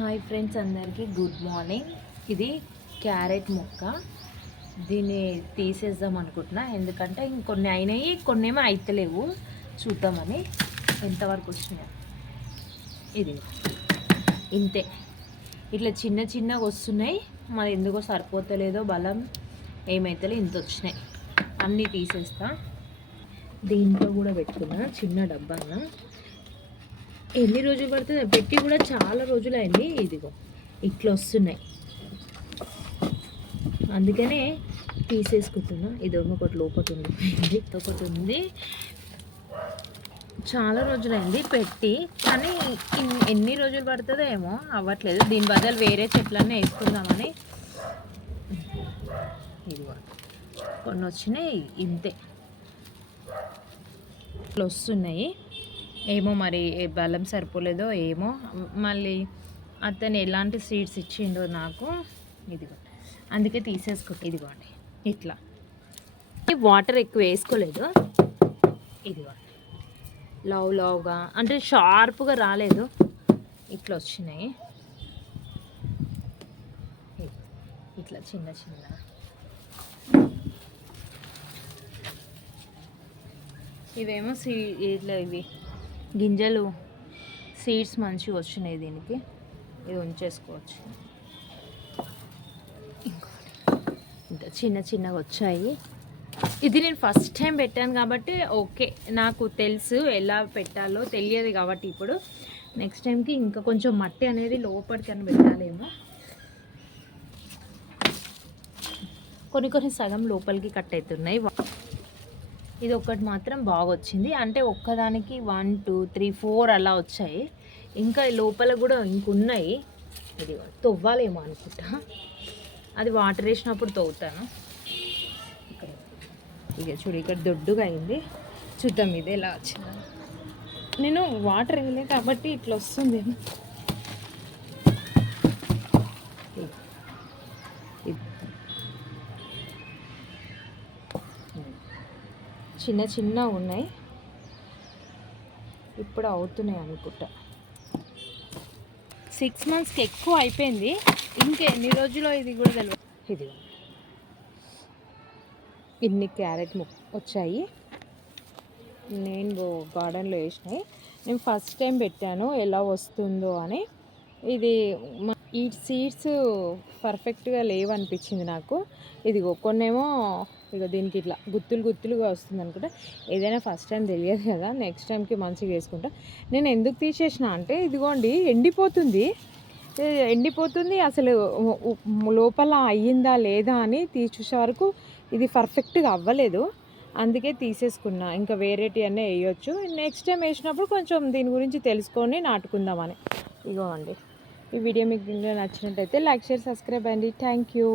Hi friends, అందరికీ good morning. ఇది carrot ముక్క. దీన్ని తీసేద్దాం అనుకుంటున్నా, ఎందుకంటే ఇంకొన్ని అయినాయి, కొన్ని ఏమో అయితలేవు. చూద్దామని ఎంతవరకు వచ్చినాయి. ఇది ఇంతే, ఇట్లా చిన్న చిన్నగా వస్తున్నాయి. మరి ఎందుకో సరిపోతలేదో, బలం ఏమైతలే, ఇంత వచ్చినాయి. అన్నీ తీసేస్తా. దీంట్లో కూడా పెట్టుకున్నా చిన్న డబ్బాన. ఎన్ని రోజులు పడుతుంది పెట్టి కూడా, చాలా రోజులు అయింది. ఇదిగో ఇట్లా వస్తున్నాయి, అందుకనే తీసేసుకుంటున్నా. ఇది ఒకటి లోపల ఉండిపోయింది, ఒకటి ఉంది. చాలా రోజులైంది పెట్టి, కానీ ఎన్ని రోజులు పడుతుందో ఏమో అవ్వట్లేదు. దీని బదులు వేరే చెట్లన్నీ వేసుకుందామని. ఇదిగో కొన్ని వచ్చినాయి, ఇంతే ఇట్లా వస్తున్నాయి. ఏమో మరి బలం సరిపోలేదో ఏమో. మళ్ళీ అతను ఎలాంటి సీడ్స్ ఇచ్చిండో నాకు, ఇదిగో అందుకే తీసేసుకుంటా. ఇదిగోండి ఇట్లా, వాటర్ ఎక్కువ వేసుకోలేదు. ఇదిగోండి లవ్గా, అంటే షార్ప్గా రాలేదు, ఇట్లా వచ్చినాయి. ఇట్లా చిన్న చిన్న ఇవేమో ఇట్లా ఇవి గింజలు, సీడ్స్ మంచిగా వచ్చినాయి. దీనికి ఇది ఉంచేసుకోవచ్చు. ఇంకా చిన్న చిన్నగా వచ్చాయి. ఇది నేను ఫస్ట్ టైం పెట్టాను కాబట్టి ఓకే, నాకు తెలుసు ఎలా పెట్టాలో. తెలియదు కాబట్టి ఇప్పుడు నెక్స్ట్ టైంకి ఇంకా కొంచెం మట్టి అనేది లోపలికని పెట్టాలేమో. కొన్ని సగం లోపలికి కట్ అవుతున్నాయి. ఇది ఒక్కటి మాత్రం బాగా వచ్చింది, అంటే ఒక్కదానికి 1 2 3 4 అలా వచ్చాయి. ఇంకా లోపల కూడా ఇంకున్నాయి. ఇది తవ్వాలేమో అనుకుంటా, అది వాటర్ వేసినప్పుడు తవ్వుతాను. ఇక చూడు, ఇక్కడ దొడ్డుగా అయింది. చూద్దాం ఇది ఎలా వచ్చింది. నేను వాటర్ వేయలే కాబట్టి ఇట్లా వస్తుందేమో. చిన్న చిన్న ఉన్నాయి, ఇప్పుడు అవుతున్నాయి అనుకుంటా. 6 monthsకి ఎక్కువ అయిపోయింది. ఇంకెన్ని రోజుల్లో ఇది కూడా తెలియదు. ఇది ఇన్ని క్యారెట్ వచ్చాయి. నేను గార్డెన్లో వేసినాయి. నేను ఫస్ట్ టైం పెట్టాను, ఎలా వస్తుందో అని. ఇది ఈ సీడ్స్ పర్ఫెక్ట్గా లేవనిపించింది నాకు. ఇదిగో కొన్నేమో ఇక దీనికి ఇట్లా గుత్తులుగా వస్తుంది అనుకుంటా. ఏదైనా ఫస్ట్ టైం తెలియదు కదా, నెక్స్ట్ టైంకి మంచిగా వేసుకుంటా. నేను ఎందుకు తీసేసిన అంటే, ఇదిగోండి ఎండిపోతుంది. అసలు లోపల అయ్యిందా లేదా అని చూసే వరకు ఇది పర్ఫెక్ట్గా అవ్వలేదు. అందుకే తీసేసుకున్నా. ఇంకా వేరేటి అన్నీ వేయొచ్చు. నెక్స్ట్ టైం వేసినప్పుడు కొంచెం దీని గురించి తెలుసుకొని నాటుకుందామని. ఇగో అండి, ఈ వీడియో మీకు నచ్చినట్టయితే లైక్, షేర్, సబ్స్క్రైబ్ అండి. Thank you.